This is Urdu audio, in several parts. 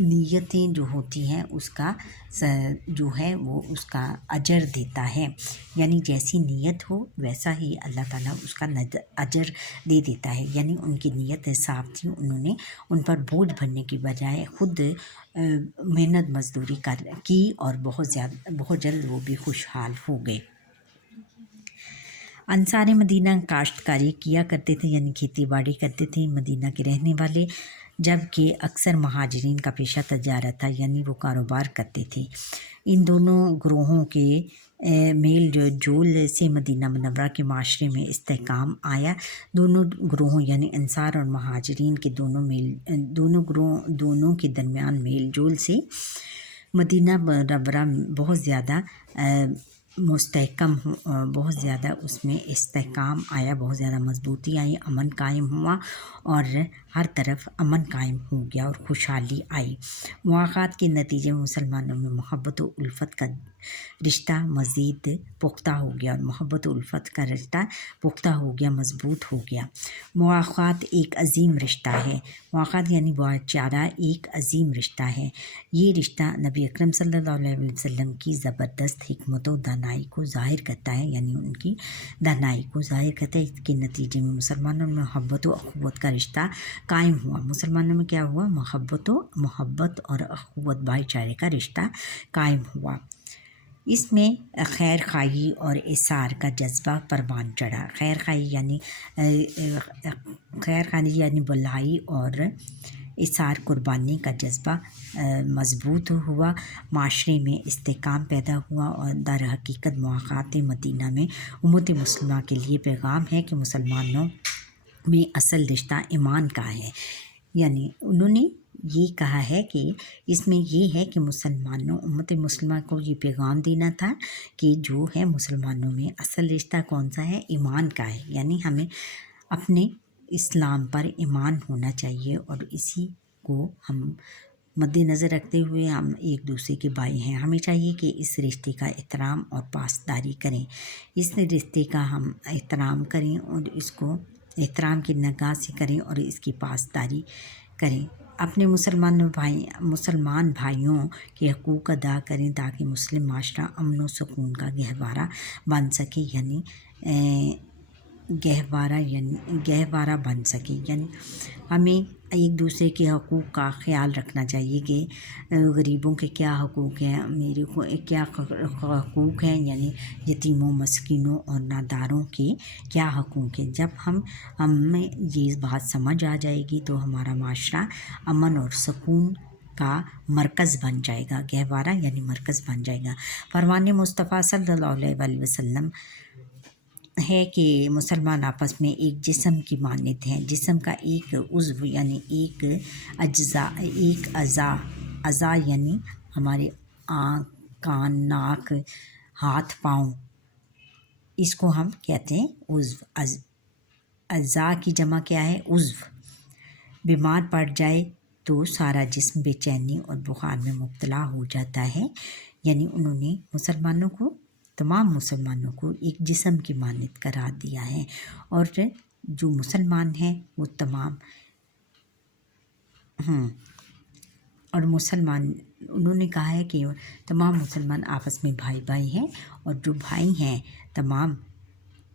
نیتیں جو ہوتی ہیں اس کا جو ہے وہ اس کا اجر دیتا ہے، یعنی جیسی نیت ہو ویسا ہی اللہ تعالیٰ اس کا اجر دے دیتا ہے۔ یعنی ان کی نیت صاف تھی، انہوں نے ان پر بوجھ بھرنے کی بجائے خود محنت مزدوری کی اور بہت جلد وہ بھی خوشحال ہو گئے۔ انصار مدینہ کاشتکاری کیا کرتے تھے، یعنی کھیتی باڑی کرتے تھے مدینہ کے رہنے والے، جبکہ اکثر مہاجرین کا پیشہ تجارت تھا، یعنی وہ کاروبار کرتے تھے۔ ان دونوں گروہوں کے میل جول سے مدینہ منورہ کے معاشرے میں استحکام آیا۔ دونوں گروہوں یعنی انصار اور مہاجرین کے دونوں کے درمیان میل جول سے مدینہ منورہ بہت زیادہ مستحکم، بہت زیادہ اس میں استحکام آیا، بہت زیادہ مضبوطی آئی، امن قائم ہوا اور ہر طرف امن قائم ہو گیا اور خوشحالی آئی۔ مواخات کے نتیجے میں مسلمانوں میں محبت و الفت کا رشتہ مزید پختہ ہو گیا اور محبت و الفت کا رشتہ پختہ ہو گیا، مضبوط ہو گیا۔ مواخات ایک عظیم رشتہ ہے، مواخات یعنی بھائی چارہ ایک عظیم رشتہ ہے۔ یہ رشتہ نبی اکرم صلی اللہ علیہ وسلم کی زبردست حکمت و دانائی کو ظاہر کرتا ہے، یعنی ان کی دانائی کو ظاہر کرتا ہے۔ اس کے نتیجے میں مسلمانوں میں محبت و اخوت کا رشتہ قائم ہوا۔ مسلمانوں میں کیا ہوا؟ محبت اور اخوت بھائی چارے کا رشتہ قائم ہوا۔ اس میں خیر خواہی اور اثار کا جذبہ پروان چڑھا۔ خیر خواہی یعنی بھلائی اور اثار قربانی کا جذبہ مضبوط ہوا، معاشرے میں استحکام پیدا ہوا اور در حقیقت مواخات مدینہ میں امت مسلمہ کے لیے پیغام ہے کہ مسلمانوں میں اصل رشتہ ایمان کا ہے۔ یعنی انہوں نے یہ کہا ہے کہ اس میں یہ ہے کہ امت مسلمہ کو یہ پیغام دینا تھا کہ جو ہے مسلمانوں میں اصل رشتہ کون سا ہے؟ ایمان کا ہے، یعنی ہمیں اپنے اسلام پر ایمان ہونا چاہیے اور اسی کو ہم مد نظر رکھتے ہوئے ہم ایک دوسرے کے بھائی ہیں، ہمیں چاہیے کہ اس رشتے کا احترام اور پاسداری کریں، اس رشتے کا ہم احترام کریں اور اس کو احترام کی نگاہ سے کریں اور اس کی پاسداری کریں، اپنے مسلمان بھائیوں کے حقوق ادا کریں تاکہ مسلم معاشرہ امن و سکون کا گہوارہ بن سکے، یعنی گہوارہ بن سکے۔ یعنی ہمیں ایک دوسرے کے حقوق کا خیال رکھنا چاہیے کہ غریبوں کے کیا حقوق ہیں، میرے کو کیا حقوق ہیں، یعنی یتیموں، مسکینوں اور ناداروں کے کیا حقوق ہیں۔ جب ہمیں یہ بات سمجھ آ جائے گی تو ہمارا معاشرہ امن اور سکون کا مرکز بن جائے گا، گہوارہ یعنی مرکز بن جائے گا۔ فرمان مصطفیٰ صلی اللہ علیہ وسلم ہے کہ مسلمان آپس میں ایک جسم کی مانند ہیں، جسم کا ایک عضو یعنی ایک اعضاء یعنی ہمارے آنکھ، کان، ناک، ہاتھ، پاؤں، اس کو ہم کہتے ہیں عضو۔ اعضاء کی جمع کیا ہے؟ عضو۔ بیمار پڑ جائے تو سارا جسم بے چینی اور بخار میں مبتلا ہو جاتا ہے، یعنی انہوں نے تمام مسلمانوں کو ایک جسم کی مانند قرار دیا ہے اور جو مسلمان ہیں وہ انہوں نے کہا ہے کہ تمام مسلمان آپس میں بھائی ہیں اور جو بھائی ہیں تمام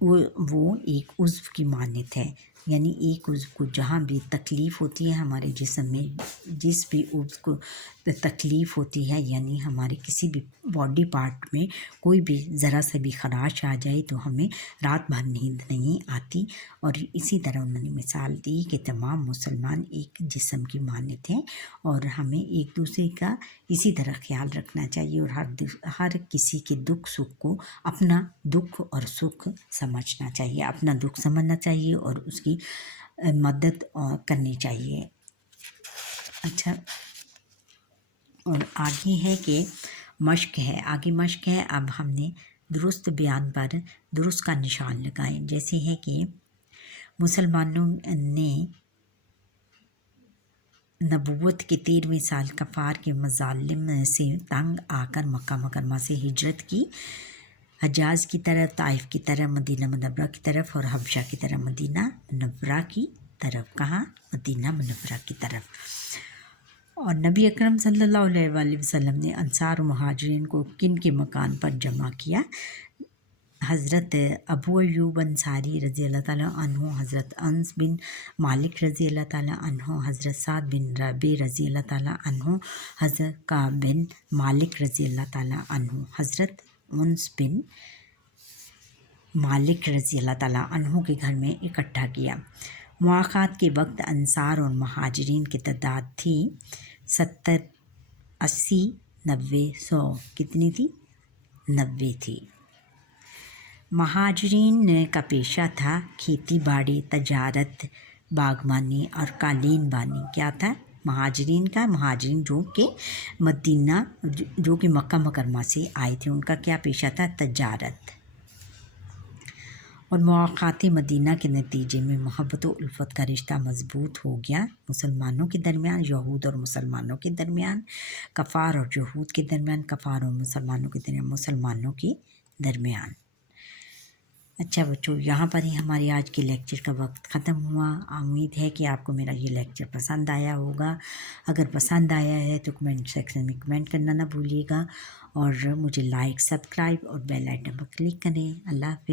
وہ ایک عضو کی مانند ہے، یعنی ایک عضو کو جہاں بھی تکلیف ہوتی ہے ہمارے جسم میں، جس بھی عضو کو تکلیف ہوتی ہے، یعنی ہمارے کسی بھی باڈی پارٹ میں کوئی بھی ذرا سا بھی خراش آ جائے تو ہمیں رات بھر نیند نہیں آتی، اور اسی طرح انہوں نے مثال دی کہ تمام مسلمان ایک جسم کی مانند ہیں اور ہمیں ایک دوسرے کا اسی طرح خیال رکھنا چاہیے اور ہر کسی کے دکھ سکھ کو اپنا دکھ اور سکھ سمجھنا چاہیے، اپنا دکھ سمجھنا چاہیے اور اس کی مدد کرنی چاہیے۔ اچھا، اور آگے ہے کہ مشق ہے، اب ہم نے درست بیان پر درست کا نشان لگائیں، جیسے ہے کہ مسلمانوں نے نبوت کے 13ویں سال کفار کے مظالم سے تنگ آ کر مکہ مکرمہ سے ہجرت کی، حجاز کی طرف، طائف کی طرف، مدینہ منورہ کی طرف اور حبشہ کی طرف مدینہ منورہ کی طرف۔ کہاں؟ مدینہ منورہ کی طرف۔ اور نبی اکرم صلی اللہ علیہ وآلہ وسلم نے انصار و مہاجرین کو کن کے مکان پر جمع کیا؟ حضرت ابو ایوب انصاری رضی اللہ تعالیٰ عنہ، حضرت انس بن مالک رضی اللہ تعالیٰ عنہ، حضرت سعد بن ربیع رضی اللہ تعالیٰ عنہ، حضرت کعب بن مالک رضی اللہ تعالیٰ عنہ، حضرت انس بن مالک رضی اللہ تعالیٰ عنہ کے گھر میں اکٹھا کیا۔ مواخات کے وقت انصار اور مہاجرین کی تعداد تھی 70، 80، 90، 100۔ کتنی تھی؟ 90 تھی۔ مہاجرین کا پیشہ تھا کھیتی باڑی، تجارت، باغبانی اور قالین بانی۔ کیا تھا مہاجرین جو کہ مکہ مکرمہ سے آئے تھے، ان کا کیا پیشہ تھا؟ تجارت۔ اور مواخات مدینہ کے نتیجے میں محبت و الفت کا رشتہ مضبوط ہو گیا مسلمانوں کے درمیان، یہود اور مسلمانوں کے درمیان، کفار اور یہود کے درمیان، کفار اور مسلمانوں کے درمیان، مسلمانوں کے درمیان۔ اچھا بچوں، یہاں پر ہی ہماری آج کے لیکچر کا وقت ختم ہوا۔ امید ہے کہ آپ کو میرا یہ لیکچر پسند آیا ہوگا۔ اگر پسند آیا ہے تو کمنٹ سیکشن میں کمنٹ کرنا نہ بھولیے گا، اور مجھے لائک، سبسکرائب اور بیل آئٹن پر کلک کریں۔ اللہ حافظ۔